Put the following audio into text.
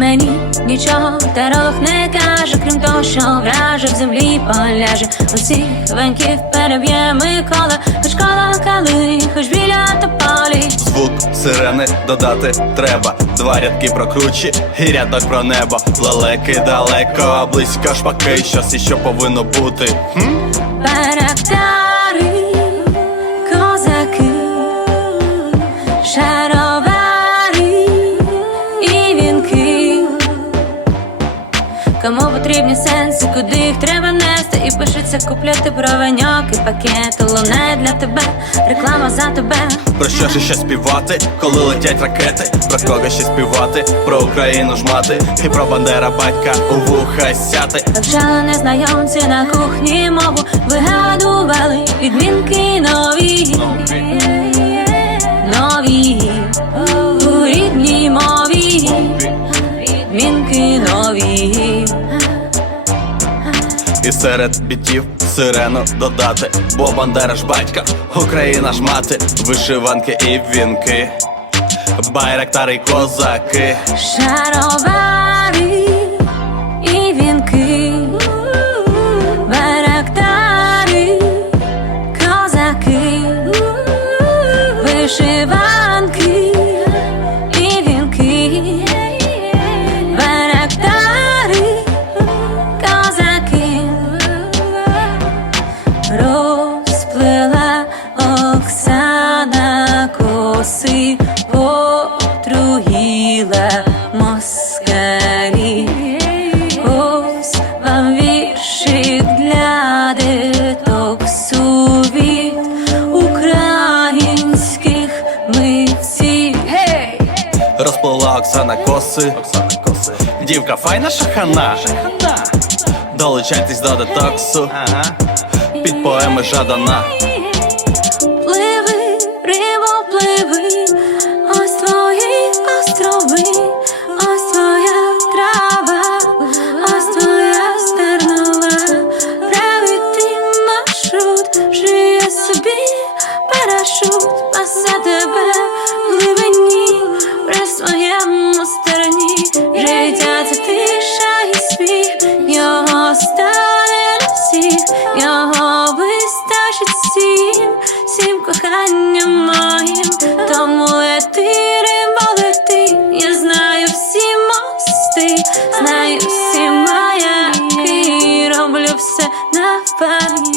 Мені нічого теролог не каже, крім того, що враже в землі поляже. Усіх венків переб'є Микола, хоч кола калині, хоч біля тополі. Звук сирени додати треба. Два рядки про кручі і рядок про небо. Лелеки далеко, близько шпаки. Щось іще повинно бути. Хм? Барактари, потрібні сенси, куди їх треба нести. І пишеться купляти бровеньок і пакет. Головне для тебе, реклама за тебе. Про що ж ще співати, коли летять ракети? Про кого ще співати? Про Україну ж мати. І про Бандера батька у вуха сяти. Вчали незнайомці на кухні мову Вигадували. Відмінки нові. Нові. У рідній мові. Відмінки серед бітів сирену додати. Бо Бандера ж батька, Україна ж мати, вишиванки і вінки, байрактари й козаки. Шаровари і вінки Барактари, козаки Вишиванки Розплила Оксана коси. Дівка файна шахана. Долучайтесь до детоксу. Під поеми Жадана. Пливи, рибо, пливи, ось твої острови, ось твоя трава, ось твоя стернова, правити маршрут, жиє собі парашут, пасе тебе життя це тиша і сміх, його стане на всіх, його вистачить всім, всім коханням моїм, тому лети, рибо, лети, я знаю всі мости, знаю всі маяки, роблю все навпаки.